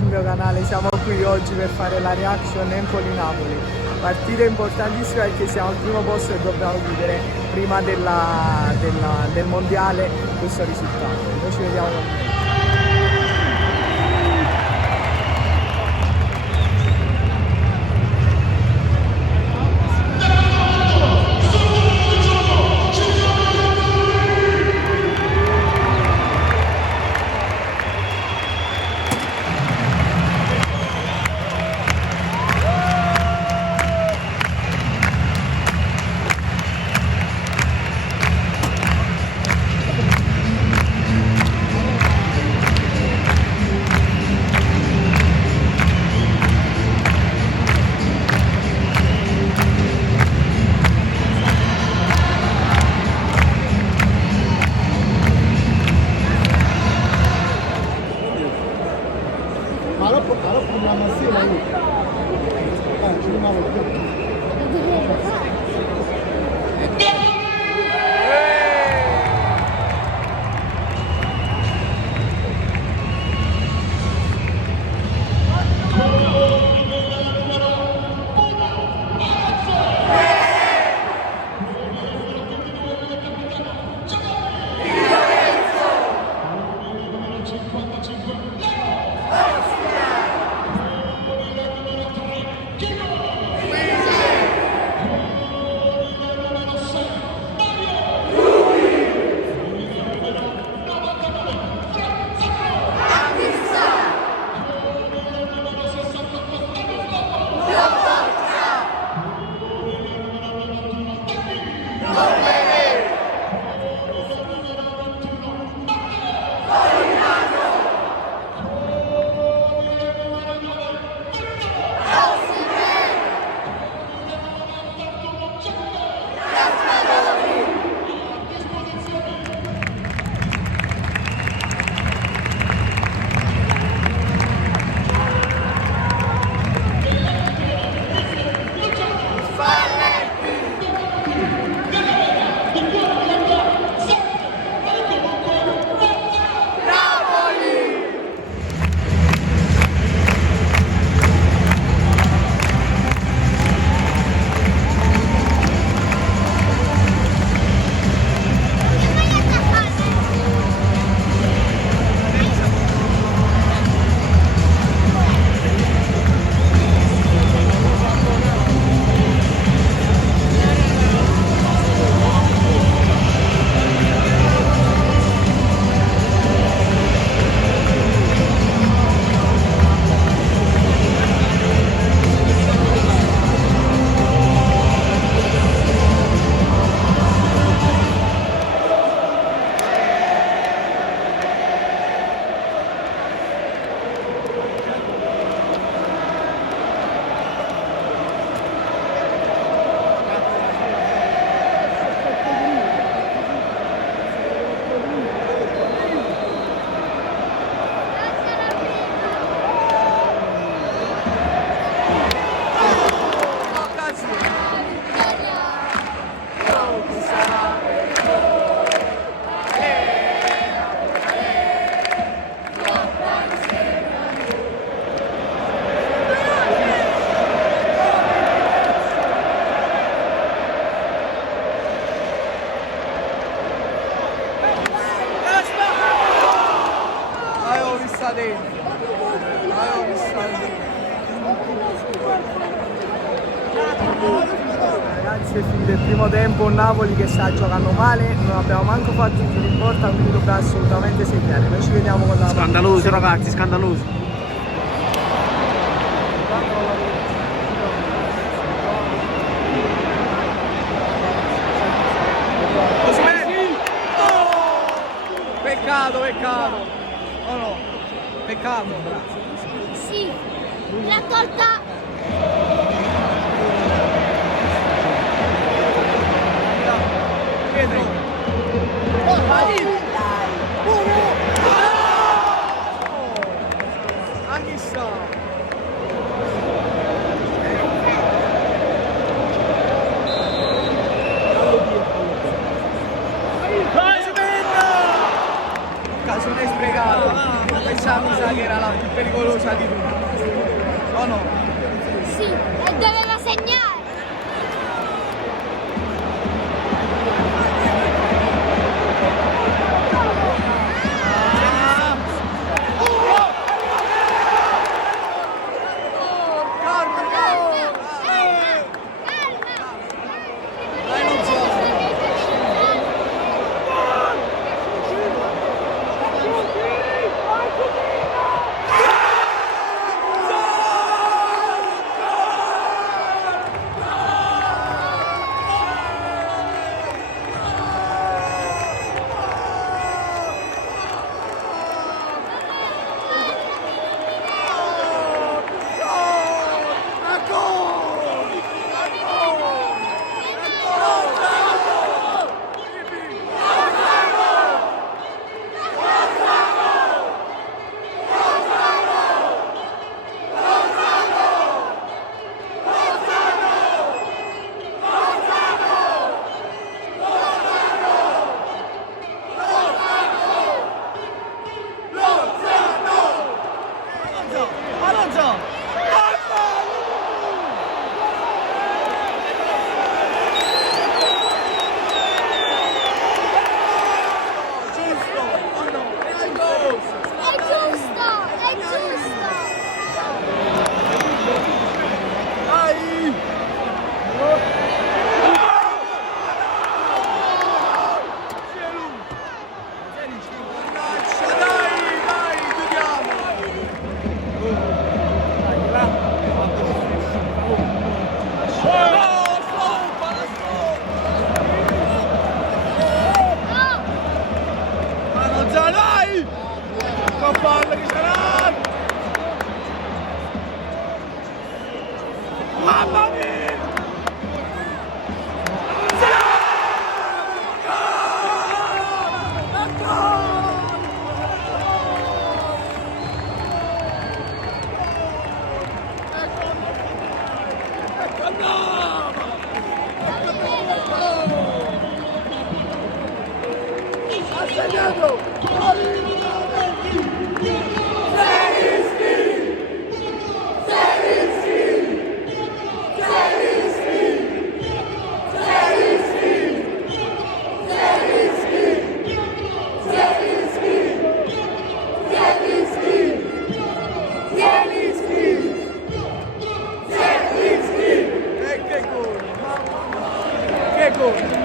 sul mio canale, siamo qui oggi per fare la reaction Empoli-Napoli. Partita importantissima perché siamo al primo posto e dobbiamo chiudere prima del mondiale questo risultato. Noi ci vediamo con voi. Harap kullanması yani. Şimdi alalım. Ragazzi, è finito il primo tempo, un Napoli che sta giocando male, non abbiamo manco fatto un tiro in porta, quindi dobbiamo assolutamente segnare. Noi ci vediamo con la Scandaloso ragazzi, scandaloso. Peccato, peccato. Oh no, peccato. Sì, l'ha tolta. Pietro. Anche sta. Occasione sprecata. Pensavo sa che era la più pericolosa di tutte. O no? Sì, e doveva segnare.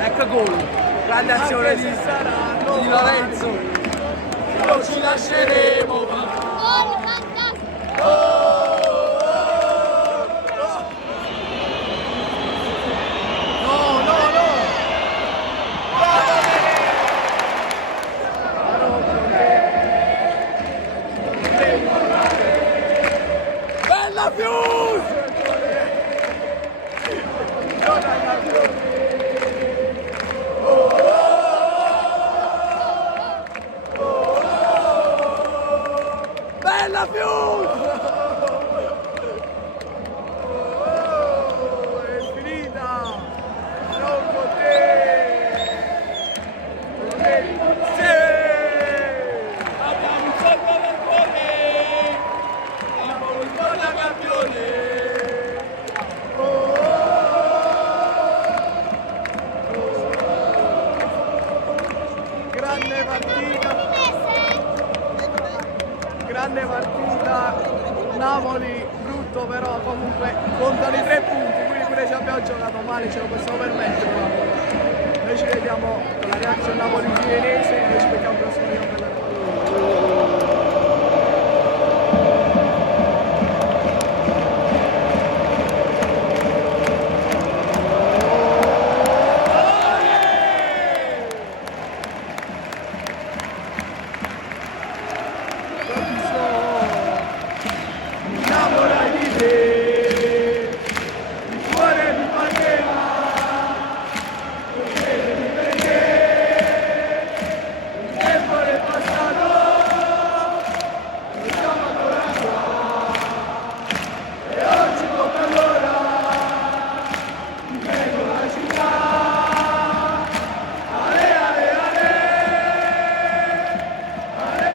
Ecco gol, grande azione di Lorenzo, non ci lasceremo. Gol fantastico. Bella Fuse! Bella Fuse! È finita! Non con te! Sì! Abbiamo un sacco del cuore! Abbiamo un po' da campione! Grande partita, Napoli brutto, però comunque contano i 3 punti, quindi pure se abbiamo giocato male ce lo possiamo permettere. Noi ci vediamo con la reazione Napoli-Udinese e ci becchiamo prossimo.